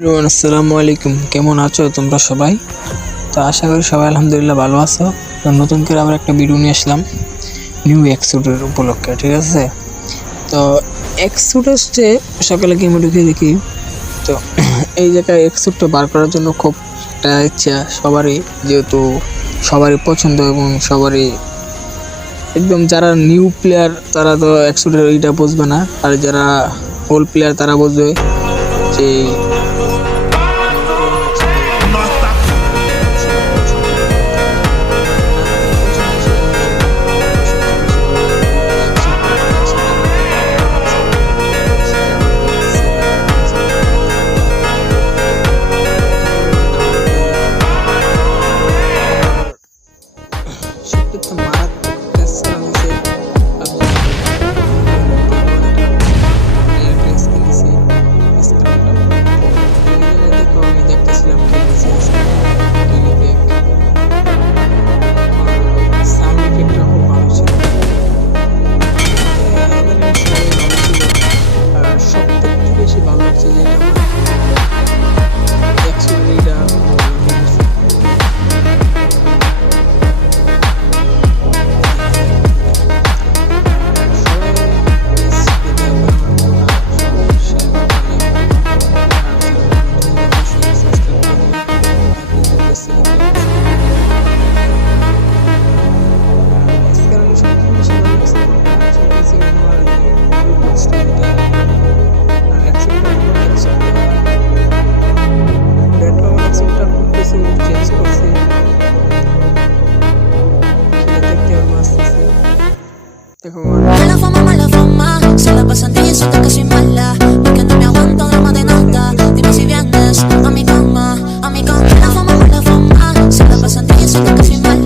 আসসালামু আলাইকুম, কেমন আছো তোমরা সবাই? তো আশা করি সবাই আলহামদুলিল্লাহ ভালো আছো। তো নতুন করে আবার একটা ভিডিও নিয়ে আসলাম নিউ এক্সুটের উপলক্ষে, ঠিক আছে? তো এক্সুট হচ্ছে সকালে গেমে ঢুকে দেখি তো এই জায়গায় এক্সুটটা বার করার জন্য খুব একটা ইচ্ছা সবারই, যেহেতু সবারই পছন্দ এবং সবারই একদম যারা নিউ প্লেয়ার তারা তো এক্সুটের এইটা বুঝবে না, আর যারা ওল্ড প্লেয়ার তারা বুঝবে যে সবথেকে মারাত্মক একটা স্ক্যাম দিছে আমি দেখতেছিলাম সাউন্ড ইফেক্টটা খুব ভালো ছিল, আর সব থেকে বেশি ভালো লাগছে যে এটা আমার অ্যাকচুয়ালি এটা Mala fama, mala fama. Se la pasan diciendo que soy mala. Porque no me aguanto drama de nada. Dime si vienes a mi cama, a mi cama. Mala fama, mala fama. Se la pasan diciendo que soy mala.